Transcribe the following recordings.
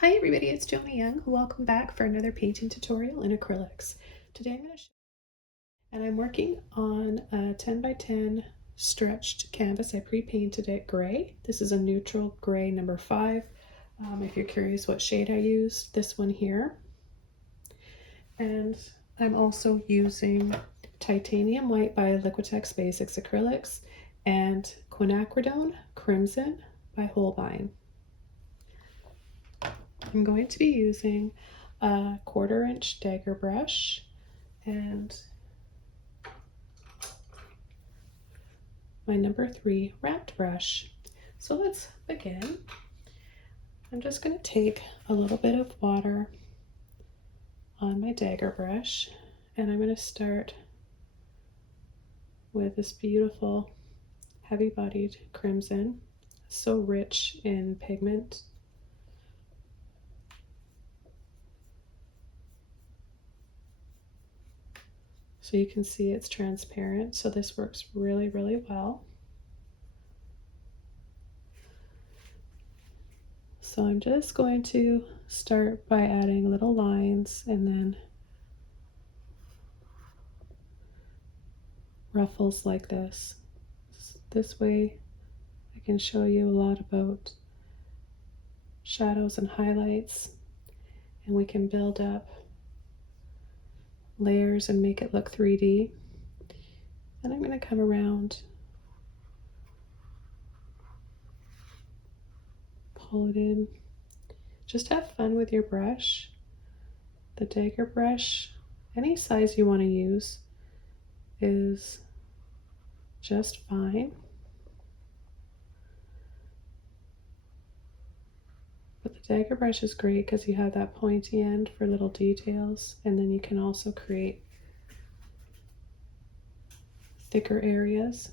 Hi everybody, it's Joni Young. Welcome back for another painting tutorial in acrylics. Today I'm going to show and I'm working on a 10 by 10 stretched canvas. I pre-painted it gray. This is a neutral gray number 5. If you're curious what shade I used, this one here. And I'm also using Titanium White by Liquitex Basics Acrylics and Quinacridone Crimson by Holbein. I'm going to be using a 1/4 inch dagger brush and my number 3 wrapped brush. So let's begin. I'm just going to take a little bit of water on my dagger brush and I'm going to start with this beautiful heavy-bodied crimson, so rich in pigment. So you can see it's transparent, so this works really, really well. So I'm just going to start by adding little lines and then ruffles like this. This way I can show you a lot about shadows and highlights, and we can build up layers and make it look 3D. And I'm going to come around, pull it in. Just have fun with your brush. The dagger brush, any size you want to use, is just fine. But the dagger brush is great because you have that pointy end for little details, and then you can also create thicker areas.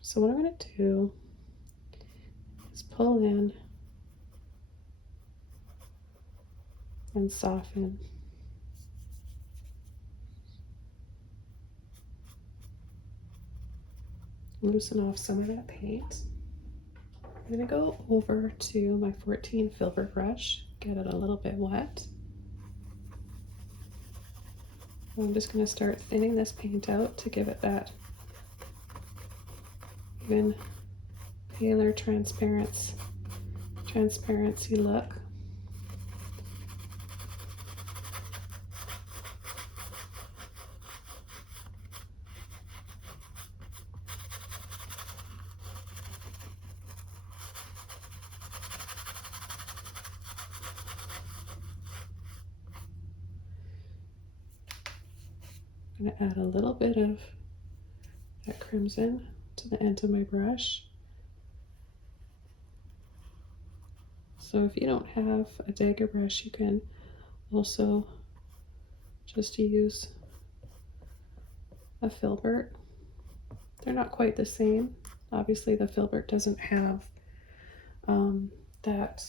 So what I'm going to do is pull in and soften. Loosen off some of that paint. I'm going to go over to my 14 filbert brush, get it a little bit wet. I'm just going to start thinning this paint out to give it that even paler transparency look. I'm going to add a little bit of that crimson to the end of my brush. So if you don't have a dagger brush, you can also just use a filbert. They're not quite the same. Obviously the filbert doesn't have that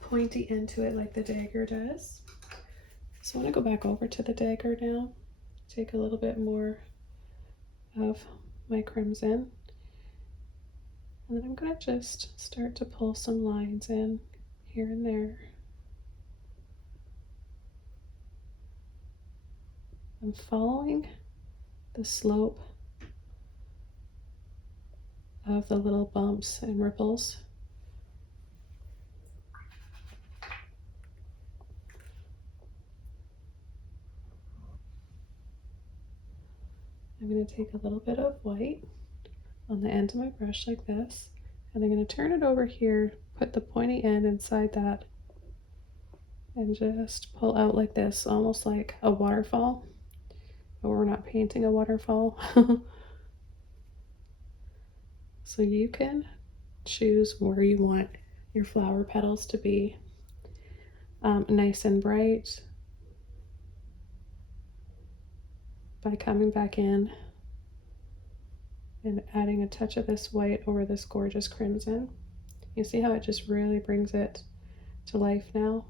pointy end to it like the dagger does. So I want to go back over to the dagger now, take a little bit more of my crimson, and then I'm going to just start to pull some lines in here and there. I'm following the slope of the little bumps and ripples. I'm going to take a little bit of white on the end of my brush like this, and I'm going to turn it over here, put the pointy end inside that, and just pull out like this, almost like a waterfall. But we're not painting a waterfall. So you can choose where you want your flower petals to be. Nice and bright, by coming back in and adding a touch of this white over this gorgeous crimson. You see how it just really brings it to life now?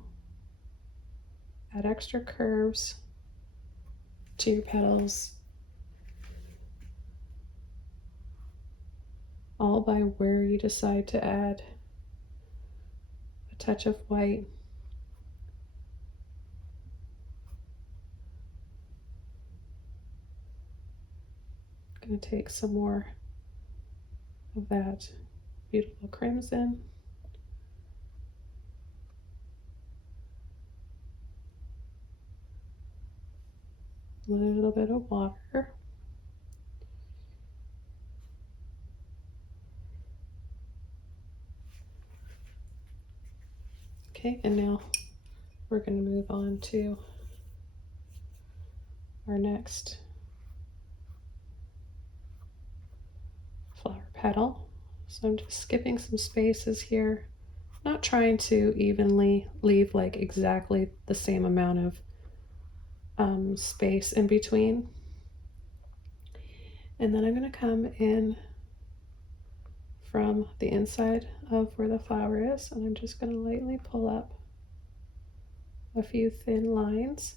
Add extra curves to your petals, all by where you decide to add a touch of white. I'm going to take some more of that beautiful crimson. A little bit of water. Okay, and now we're going to move on to our next flower petal. So I'm just skipping some spaces here, not trying to evenly leave like exactly the same amount of space in between. And then I'm going to come in from the inside of where the flower is, and I'm just going to lightly pull up a few thin lines.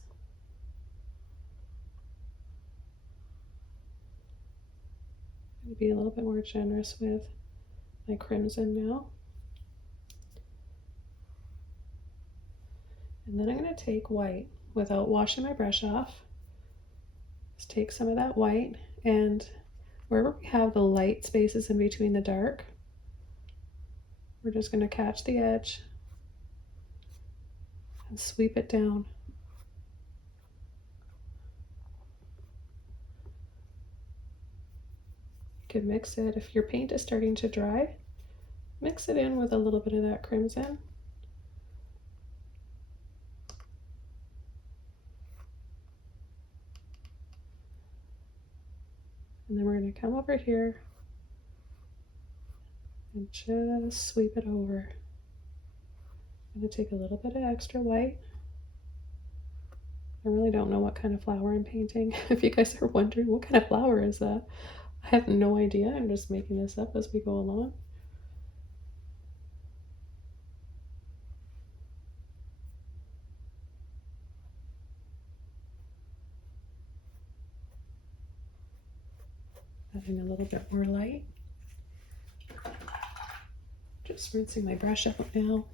I'm going to be a little bit more generous with my crimson now. And then I'm going to take white without washing my brush off. Just take some of that white, and wherever we have the light spaces in between the dark, we're just going to catch the edge and sweep it down. You can mix it, if your paint is starting to dry, mix it in with a little bit of that crimson. And then we're going to come over here and just sweep it over. I'm going to take a little bit of extra white. I really don't know what kind of flower I'm painting. If you guys are wondering what kind of flower is that, I have no idea. I'm just making this up as we go along. Adding a little bit more light. Just rinsing my brush out now.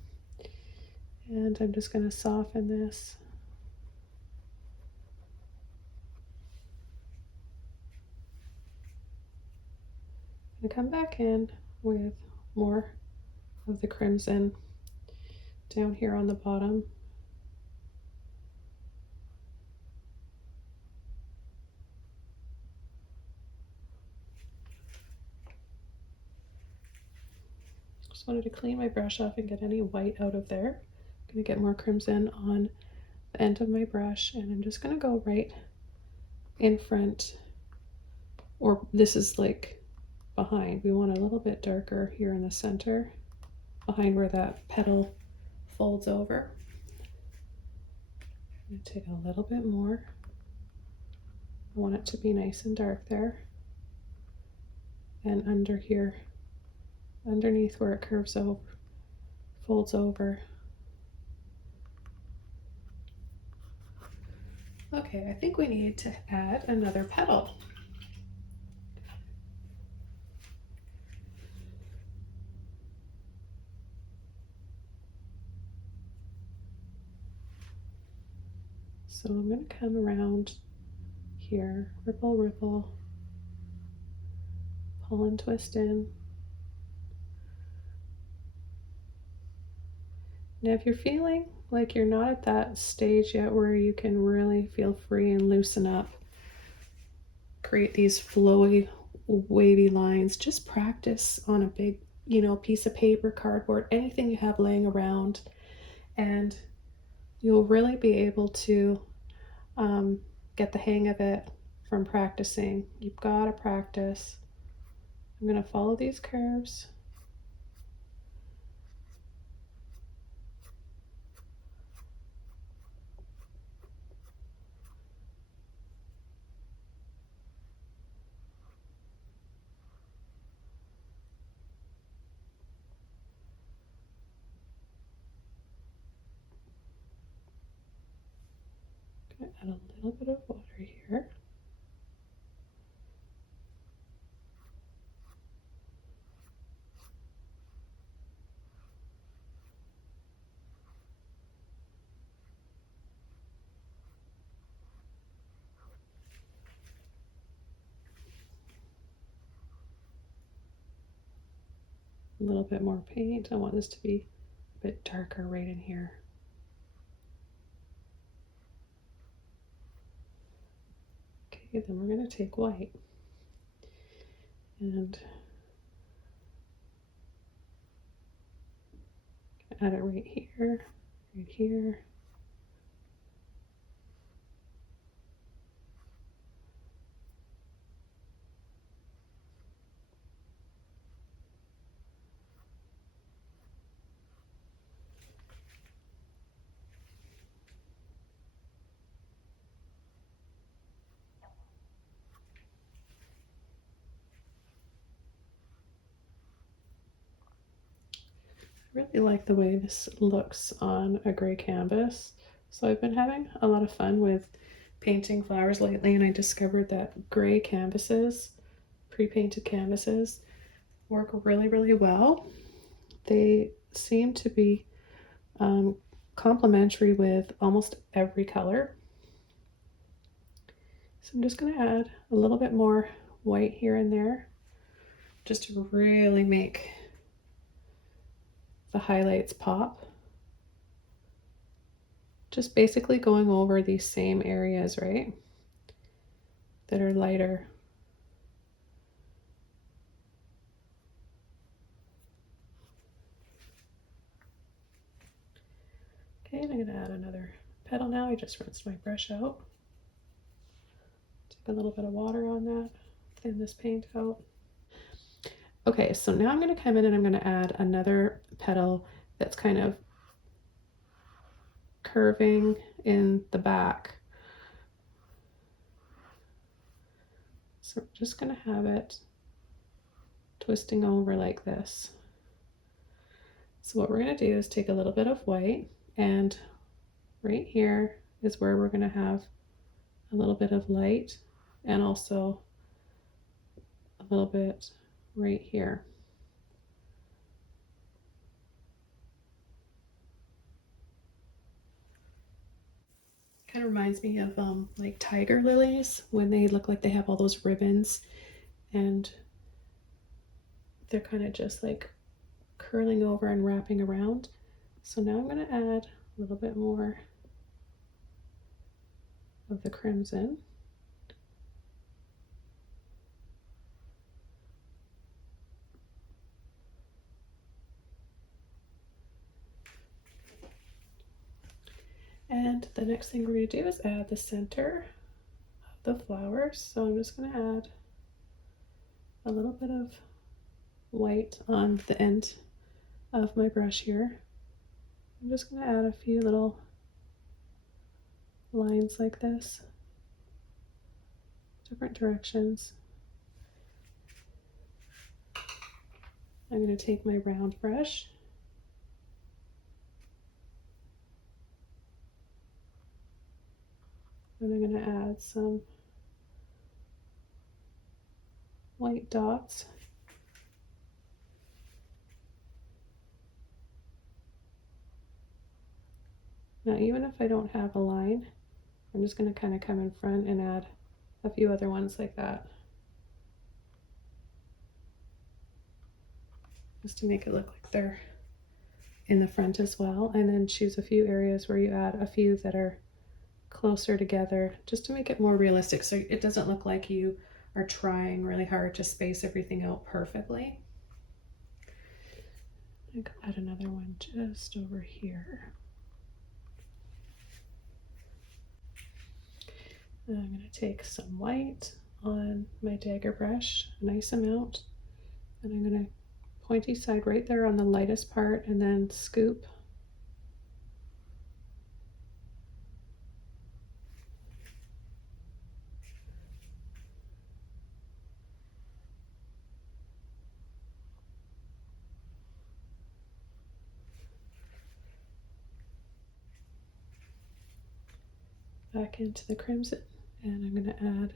And I'm just going to soften this. I'm going to come back in with more of the crimson down here on the bottom. Just wanted to clean my brush off and get any white out of there. I'm going to get more crimson on the end of my brush, and I'm just going to go right in front, or this is like behind. We want a little bit darker here in the center, behind where that petal folds over. I'm going to take a little bit more. I want it to be nice and dark there. And under here, underneath where it curves over, folds over. Okay, I think we need to add another petal. So I'm going to come around here, ripple, ripple, pull and twist in. Now, if you're feeling like you're not at that stage yet where you can really feel free and loosen up, create these flowy, wavy lines, just practice on a big, piece of paper, cardboard, anything you have laying around, and you'll really be able to get the hang of it from practicing. You've got to practice. I'm going to follow these curves. Add a little bit of water here. A little bit more paint. I want this to be a bit darker right in here. Okay, then we're going to take white and add it right here, right here. Really like the way this looks on a gray canvas. So I've been having a lot of fun with painting flowers lately, and I discovered that gray canvases, pre-painted canvases, work really, really well. They seem to be complementary with almost every color. So I'm just going to add a little bit more white here and there just to really make the highlights pop. Just basically going over these same areas, right, that are lighter. Okay, and I'm going to add another petal now. I just rinsed my brush out. Take a little bit of water on that, thin this paint out. Okay, so now I'm going to come in and I'm going to add another petal that's kind of curving in the back. So I'm just going to have it twisting over like this. So what we're going to do is take a little bit of white, and right here is where we're going to have a little bit of light, and also a little bit right here. Kind of reminds me of like tiger lilies when they look like they have all those ribbons and they're kind of just like curling over and wrapping around. So now I'm going to add a little bit more of the crimson. And the next thing we're going to do is add the center of the flowers. So I'm just going to add a little bit of white on the end of my brush here. I'm just going to add a few little lines like this, different directions. I'm going to take my round brush and I'm going to add some white dots. Now, even if I don't have a line, I'm just going to kind of come in front and add a few other ones like that, just to make it look like they're in the front as well. And then choose a few areas where you add a few that are closer together, just to make it more realistic, so it doesn't look like you are trying really hard to space everything out perfectly. I could add another one just over here. And I'm going to take some white on my dagger brush, a nice amount, and I'm going to pointy side right there on the lightest part and then scoop. back into the crimson, and I'm going to add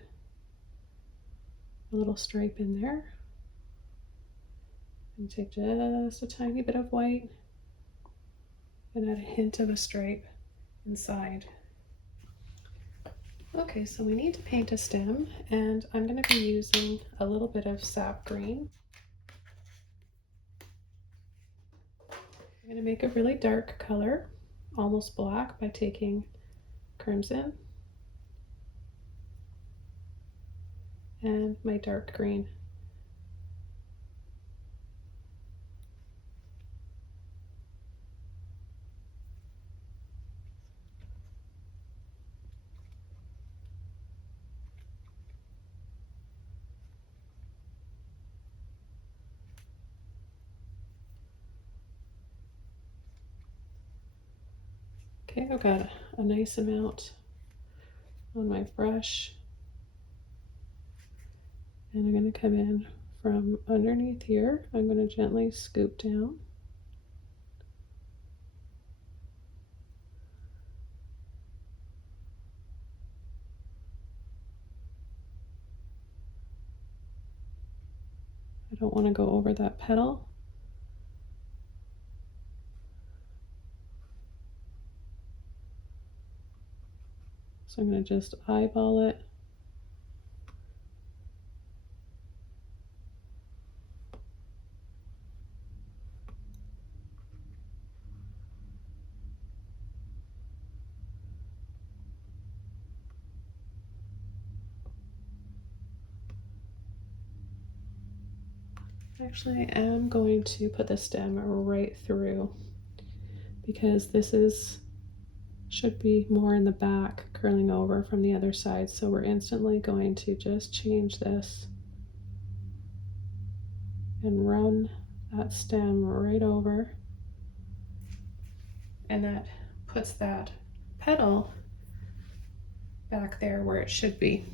a little stripe in there. And take just a tiny bit of white and add a hint of a stripe inside. Okay, so we need to paint a stem, and I'm going to be using a little bit of sap green. I'm going to make a really dark color, almost black, by taking crimson and my dark green. Okay, I've got a nice amount on my brush, and I'm going to come in from underneath here. I'm going to gently scoop down. I don't want to go over that petal. So I'm going to just eyeball it. Actually, I am going to put the stem right through because this should be more in the back, curling over from the other side. So we're instantly going to just change this and run that stem right over, and that puts that petal back there where it should be.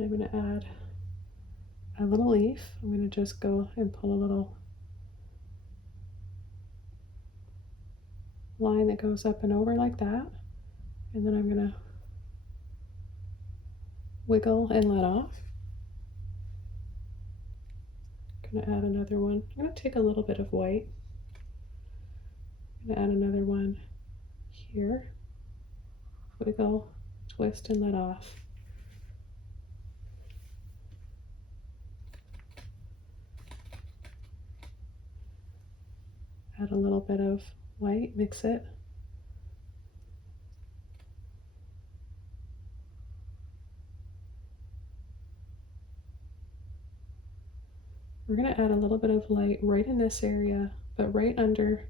And I'm going to add a little leaf. I'm going to just go and pull a little line that goes up and over like that, and then I'm going to wiggle and let off. I'm going to add another one. I'm going to take a little bit of white. I'm going to add another one here. Wiggle, twist, and let off. Add a little bit of white, mix it. We're going to add a little bit of light right in this area, but right under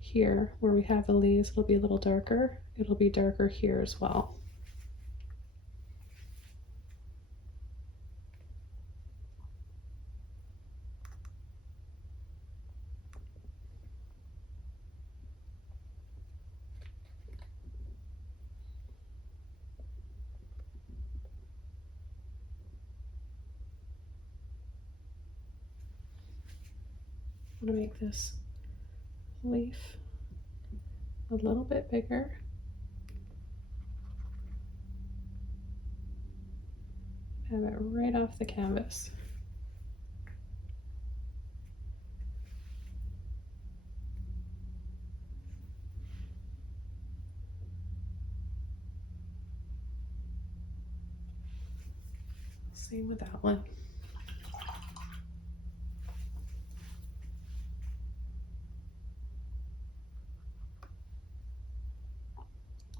here where we have the leaves, it'll be a little darker. It'll be darker here as well. I'm going to make this leaf a little bit bigger. Have it right off the canvas. Same with that one.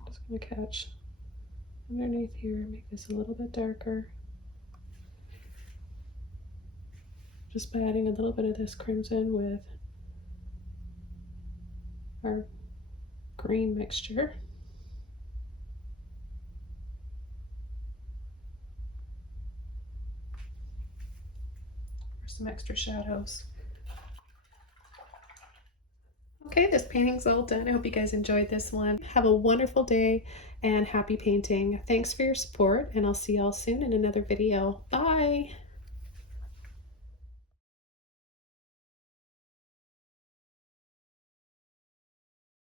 Just going to catch underneath here, make this a little bit darker. Just by adding a little bit of this crimson with our green mixture. For some extra shadows. Okay, this painting's all done. I hope you guys enjoyed this one. Have a wonderful day and happy painting. Thanks for your support, and I'll see y'all soon in another video. Bye!